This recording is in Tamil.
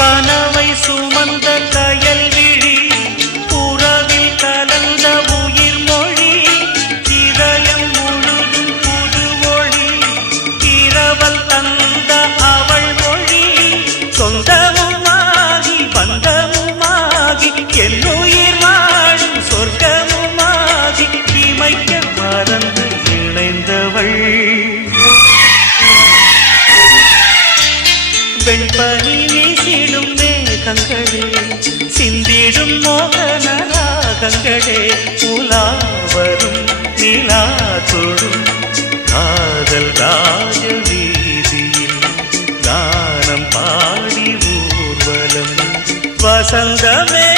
கனவை சுமந்த கயல் விழி புறவில் கலந்த உயிர் மொழி இதயம் முழுதும் புது ஒளி இரவல் தந்த அவள் மொழி சொந்தமுமாகி பந்தமுமாகி என்னுயிர் வாழும் சொர்க்கமுமாகி இமைக்க மறந்து இணைந்தவள் வெண்பனி வீசிடும் மேகங்களே சிந்திடும் மோகன ராகங்களே உலா வரும் நிலா தொடும் காதல் ராஜ வீதியில் கானம் பாடி ஊர்வலம் வசந்தமே